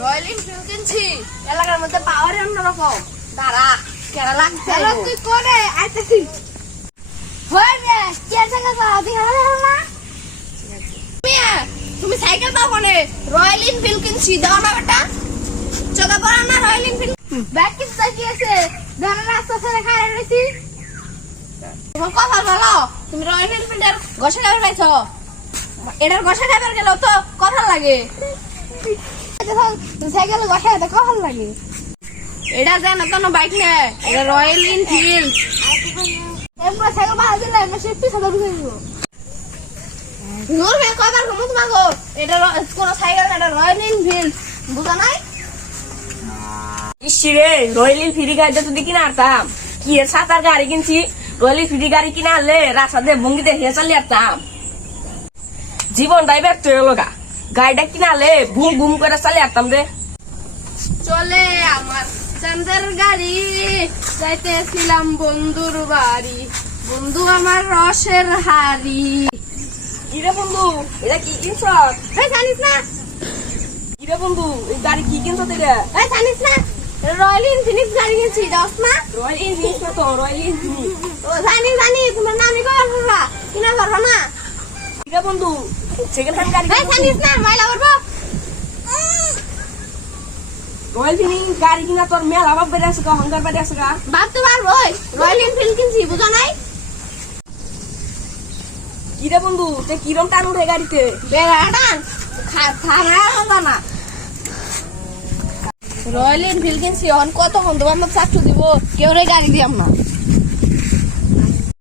Royal Enfield কিনছি, এলাকার মধ্যে পাওয়ার অন্যরকম। দাঁড়া, কেনা লাগছে তুই করে আইতেছি। তুমি সাইকেল পাও কোনে? রয়্যাল এনফিল্ড কিনছি, দাও না বেটা। চোখে পড়া না রয়্যাল এনফিল্ড ব্যাগ কিনতে গিয়েছে, ধরে রাস্তা ছেড়ে খাই রয়েছি। তোমার কথা বলো, তুমি রয়্যাল এনফিল্ডের ঘষা খাবার পাইছো? এটার ঘষা খাবার গেলেও তো কথা লাগে। সাইকেল ঘষা খেতে কথা লাগে। এটা যেন কোনো বাইক না, এটা রয়্যাল এনফিল্ড। এমন সাইকেল বাধা দিলে এমন সে পিছনে ঢুকে দিব। নূর ভাই কবার ঘুমো তোমাকে? এটা কোন সাইকেল না, এটা রয়্যাল এনফিল্ড, বুঝা নাই? ইসিরে রয়্যাল এনফিল্ড গাড়িটা যদি কিনা আনতাম, কি এর সাতার গাড়ি কিনছি, রয়্যাল এনফিল্ড গাড়ি কিনা আনলে রাস্তাতে ভঙ্গি দেখে চালিয়ে আসতাম। জীবনটাই ব্যর্থ হলো গা, গাড়িটা কিনা আনলে বুম বুম করে চালিয়ে আসতাম রে। চলে আমার চান্দের গাড়ি, যাইতেছিলাম বন্ধুর বাড়ি, বন্ধু আমার রসের হাড়ি। কিরে বন্ধু, এটা কি কিনছ? জানিস না? কিরে বন্ধু, এই গাড়ি কি কিনছ থেকে? জানিস না? রয়্যাল এনফিল্ড গাড়ি কিনছি, দশ না? রয়্যাল এনফিল্ড না তো, রয়্যাল এনফিল্ড। ও জানি জানি, তোমার নামই কবার করবা, কিনা করবা না? কিরে বন্ধু, সেকেন্ড হ্যান্ড গাড়ি জানিস না? মাইলা করবো। রয়্যাল এনফিল্ড গাড়ি কিনা তোর মেলা ভাব বেড়ে আছে গা, অহংকার বেড়ে আছে গা। ভাবতে পারবো, রয়্যাল এনফিল্ড কিনছি, বুঝা নাই? কিরে বন্ধু, তুই কিরম টান উঠে গাড়িতে? রয়্যাল এনফিল্ড কিনছি, এখন কতক্ষণ তোমার চাকরি দিব, কেউ গাড়ি দিয়াম না।